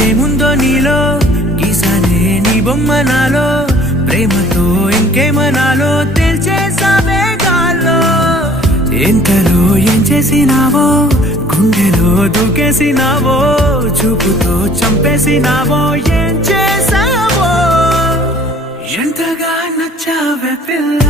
ఏముందో నీలో గీసానే నీ బొమ్మ నాలో ప్రేమతో ఇంకేమనాలో తెలిచేసావే గాల్లో ఎంతలో ఏం చేసినావో గుండెలో దూకేసినావో చూపుతో చంపేసినావో ఏం చేసావో ఎంతగా నచ్చావే పిల్ల